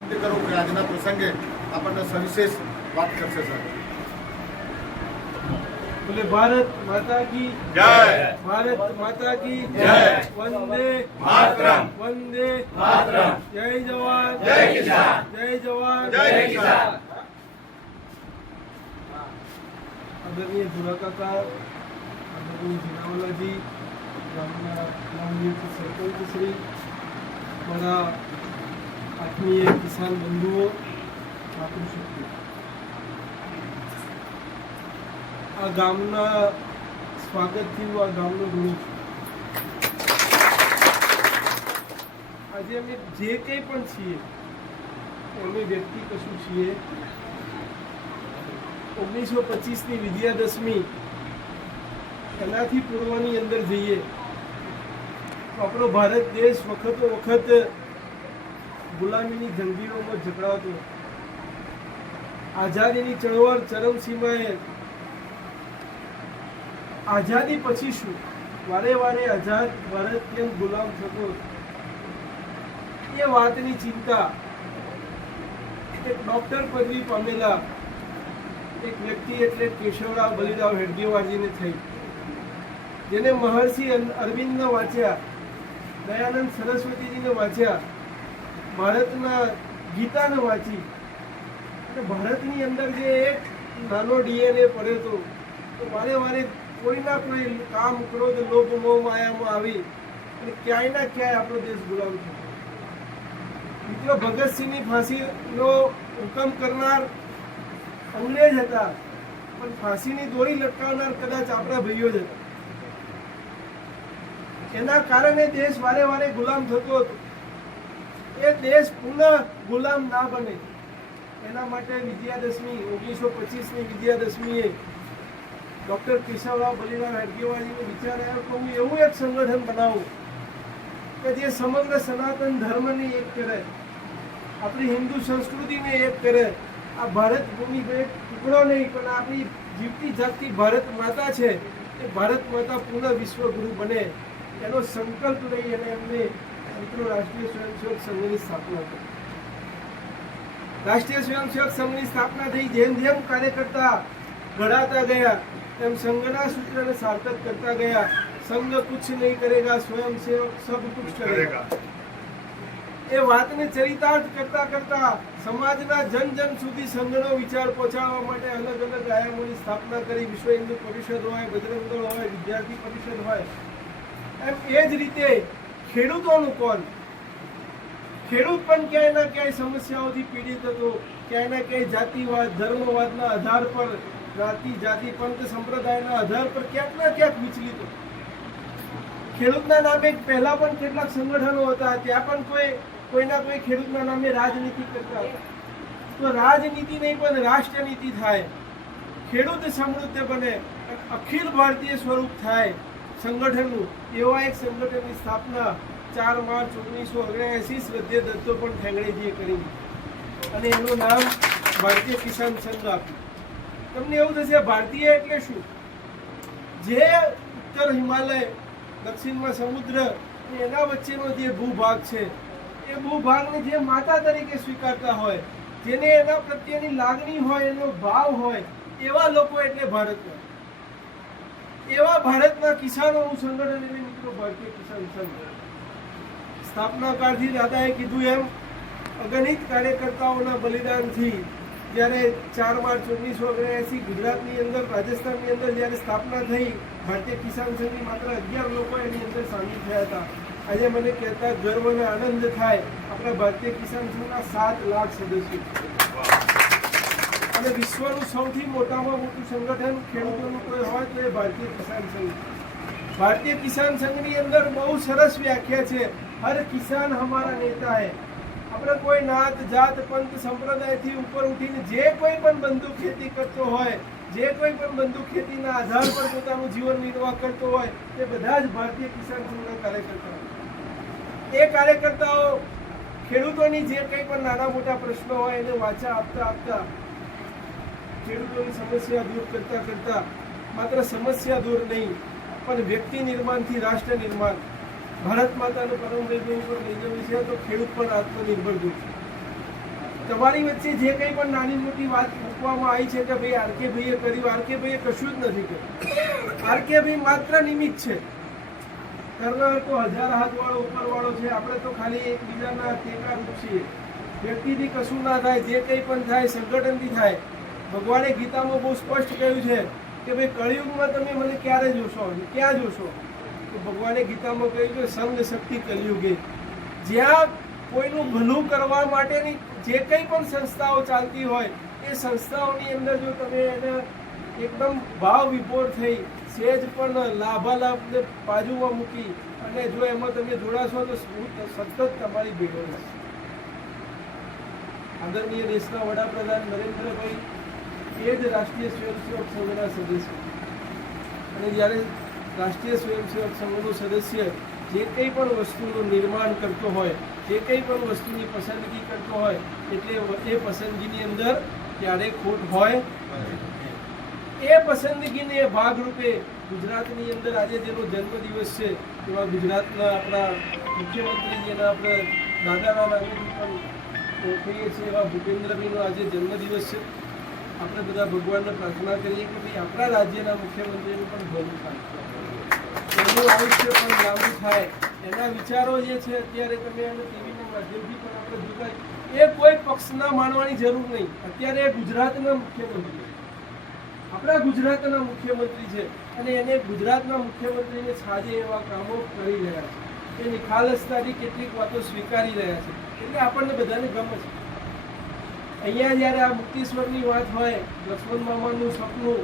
કરું કે આજના પ્રસંગે આપણને સવિશેષ વાત કરશે સર બોલે ભારત માતા કી જય ભારત માતા કી જય. વંદે માતરમ. વંદે માતરમ. જય જવાન જય કિસાન. જય જવાન જય કિસાન. આદરણીય ભુરા કાકા આદરણીય જીનાવાલાજી ગામના નવનિયુક્ત સરપંચ શ્રી મારા આત્મીય કિસાન બંધુઓ આ ગામના સ્વાગતથી હું આ ગામનો ઋણી છું. આજે અમે જે કંઈ પણ છીએ અમે વ્યક્તિ કશું છીએ. ઓગણીસો પચીસની વિજયાદશમી, એનાથી પૂર્વની અંદર જઈએ. તો આપણો ભારત દેશ વખતો વખત ગુલામીની જંગીરોમાં જકડાતો આઝાદીની ચળવળ ચરમસીમાએ આઝાદી પછી શું? વારે વારે આઝાદ ભારત કેમ ગુલામ થતો? એ વાતની ચિંતા. એક ડોક્ટર પદવી પામેલા. એક વ્યક્તિ એટલે કેશવરાવ બલિરાવ હેડગેવાજીને થઈ. જેને મહર્ષિ અરવિંદને વાંચ્યા. દયાનંદ સરસ્વતીજીને વાંચ્યા. ભારતના ગીતાને વાંચી. અને ભારતની અંદર જે એક નાનો ડીએનએ પડ્યો તો વારે વારે કોઈના કોઈ કામ, ક્રોધ, લોભ, મોહ માયામાં આવી અને ક્યાંય ના ક્યાંય આપણો દેશ ગુલામ થયો. મિત્રો, ભગતસિંહની ફાંસીનો હુકમ કરનાર અંગ્રેજ હતા, પણ ફાંસીની દોરી લટકાવનાર કદાચ આપણા ભાઈઓ જ હતા. એના કારણે દેશ વારે વારે ગુલામ થતો હતો. એ દેશ પુનઃ ગુલામ ના બને. એના માટે વિજયાદશમી ઓગણીસો પચીસની વિજયાદશમીએ ડૉક્ટર કેશવરાવ બલિરામ હેડગેવાજીનો વિચાર આવ્યો કે હું એવું એક સંગઠન બનાવું કે જે સમગ્ર સનાતન ધર્મને એક કરે, આપણી હિન્દુ સંસ્કૃતિને એક કરે. આ ભારત ભૂમિ એક ટુકડો નહીં, પણ આપણી જીવતી જાગતી ભારત માતા છે. એ ભારત માતા પૂર્ણ વિશ્વગુરુ બને. એનો સંકલ્પ લઈ અને એમને રાષ્ટ્રીય સ્વયંસેવક સંઘની સ્થાપના થઈ. જેમ જેમ કાર્યકર્તા ઘડાતા ગયા એમ સંઘના સૂત્રને સાર્થક કરતા ગયા. સંઘ કુછ નહીં કરેગા સ્વયંસેવક સબ કુછ કરેગા. એ વાતને ચરિતાર્થ કરતા કરતા સમાજના જન જન સુધી સંઘનો વિચાર પહોંચાડવા માટે અલગ અલગ આયામોની સ્થાપના કરી. વિશ્વ હિન્દુ પરિષદ હોય બજરંગ દળ હોય, વિદ્યાર્થી પરિષદ હોય. એમ એ જ રીતે ખેડૂતોનું કોણ? ખેડૂત પણ ક્યાંય ના ક્યાંય સમસ્યાઓથી પીડિત હતો. ક્યાંય ના ક્યાંય જાતિવાદ, ધર્મવાદના આધાર પર જાતિ જાતિ પંથ સંપ્રદાયના આધાર પર ક્યાંક ના ક્યાંક વિચલિત ખેડૂતના નામે પહેલા પણ કેટલાક સંગઠનો હતા, ત્યાં પણ કોઈ કોઈના કોઈ ખેડૂતના નામે રાજનીતિ કરતા તો રાજનીતિ નહીં, પણ રાષ્ટ્રનીતિ થાય. ખેડૂત સમૃદ્ધ બને, અખિલ ભારતીય સ્વરૂપ થાય. સંગઠનનું એવા એક સંગઠનની સ્થાપના ચાર માર્ચ ઓગણીસો ઓગણએંસી સ્વધ્ય દત્તો પણ ઠેંગડેજીએ કરી અને એનું નામ ભારતીય કિસાન સંઘ આપ્યું. તમને એવું થશે, ભારતીય એટલે શું? જે ઉત્તર હિમાલય, દક્ષિણમાં સમુદ્ર એના વચ્ચેનો જે ભૂભાગ છે, એ ભૂભાગને જે માતા તરીકે સ્વીકારતા હોય, જેને એના પ્રત્યેની લાગણી હોય, એનો ભાવ હોય, એવા લોકો એટલે ભારતના. એવા ભારતના કિસાનોનું સંગઠન એટલે મિત્રો ભારતીય કિસાન સંઘ સ્થાપના કાળથી દાદાએ કીધું એમ, અગણિત કાર્યકર્તાઓના બલિદાનથી જ્યારે ચાર માર્ચ ઓગણીસો ઓગણએંસી ગુજરાતની અંદર, રાજસ્થાનની અંદર જ્યારે સ્થાપના થઈ, ભારતીય કિસાન સંઘની માત્ર અગિયાર લોકો એની અંદર સામેલ થયા હતા. આજે મને કહેતા ગર્વ અને આનંદ થાય, આપણા ભારતીય કિસાન સંઘના સાત લાખ સદસ્યો. અને વિશ્વનું સૌથી મોટામાં મોટું સંગઠન ખેડૂતોનું કોઈ હોય તો એ ભારતીય કિસાન સંઘ. ભારતીય કિસાન સંઘની અંદર બહુ સરસ વ્યાખ્યા છે. હર કિસાન હમારા નેતા હે. આપણે કોઈ નાત, જાત, પંથ, સંપ્રદાયથી ઉપર ઉઠીને જે કોઈ પણ બંધુ ખેતી કરતો હોય, જે કોઈ પણ બંધુ ખેતીના આધાર પર પોતાનું જીવન નિર્વાહ કરતો હોય, તે બધા જ ભારતીય કિસાન સંઘના કાર્યકર્તાઓ. એ કાર્યકર્તાઓ ખેડૂતોની જે કંઈ પણ નાના મોટા પ્રશ્નો હોય એને વાચા આપતા આપતા ખેડૂતોની સમસ્યા દૂર કરતાં કરતાં માત્ર સમસ્યા દૂર નહીં, પણ વ્યક્તિ નિર્માણથી રાષ્ટ્ર નિર્માણ. ભારત માતાનું પરમ વૈભવ ઉપર લઈ જવું છે તો ખેડૂત પણ આત્મનિર્ભર બનશે તમારી વચ્ચે જે કંઈ પણ નાની મોટી વાત મૂકવામાં આવી છે કે ભાઈ આરકે ભાઈએ કર્યું આરકે ભાઈએ કશું જ નથી કર્યું. આરકે ભાઈ માત્ર નિમિત્ત છે. કરનાર તો હજાર હાથવાળો, ઉપરવાળો છે. આપણે તો ખાલી એકબીજાના ટેકારૂપ છીએ. વ્યક્તિથી કશું ના થાય, જે કંઈ પણ થાય, સંગઠનથી થાય. ભગવાને ગીતામાં બહુ સ્પષ્ટ કહ્યું છે કે ભાઈ કળિયુગમાં તમે મને ક્યારે જોશો? ક્યાં જોશો? તો ભગવાને ગીતામાં કહ્યું છે, સંગ શક્તિ કલયુગે જ્યાં કોઈનું ભલું કરવા માટેની જે કંઈ પણ સંસ્થાઓ ચાલતી હોય, એ સંસ્થાઓની અંદર જો તમે એને એકદમ ભાવ વિભોર થઈ સેજ પણ લાભાલાભને બાજુમાં મૂકી અને જો એમાં તમે જોડાશો તો સતત તમારી ભેગો રહેશે આદરણીય દેશના વડાપ્રધાન નરેન્દ્રભાઈ એ જ રાષ્ટ્રીય સ્વયંસેવક સંઘના સદસ્ય. અને જ્યારે રાષ્ટ્રીય સ્વયંસેવક સંઘનો સદસ્ય જે કંઈ પણ વસ્તુનું નિર્માણ કરતો હોય, જે કંઈ પણ વસ્તુની પસંદગી કરતો હોય, એટલે એ પસંદગીની અંદર ક્યારેય ખોટ હોય એ પસંદગીને ભાગરૂપે ગુજરાતની અંદર આજે જેનો જન્મદિવસ છે, એવા ગુજરાતના આપણા મુખ્યમંત્રી જેના આપણે દાદાના નામે પણ ઓળખીએ છીએ એવા ભૂપેન્દ્રભાઈનો આજે જન્મદિવસ છે. આપણે બધા ભગવાનને પ્રાર્થના કરીએ કે ભાઈ આપણા રાજ્યના મુખ્યમંત્રીનું પણ ભલું થાય. એનું આયુષ્ય પણ લાંબુ થાય. એના વિચારો જે છે, અત્યારે તમે એને ટીવીના માધ્યમથી પણ આપણે જોતા એ કોઈ પક્ષના માનવાની જરૂર નહીં. અત્યારે ગુજરાતના મુખ્યમંત્રી. આપણા ગુજરાતના મુખ્યમંત્રી છે અને એને ગુજરાતના મુખ્યમંત્રીને સાજે એવા કામો કરી રહ્યા છે. એ નિખાલસતાથી કેટલીક વાતો સ્વીકારી રહ્યા છે. એટલે આપણને બધાને ગમે છે. અહીંયા જ્યારે આ મુક્તિશ્વરની વાત હોય લક્ષ્મણ મામાનું સપનું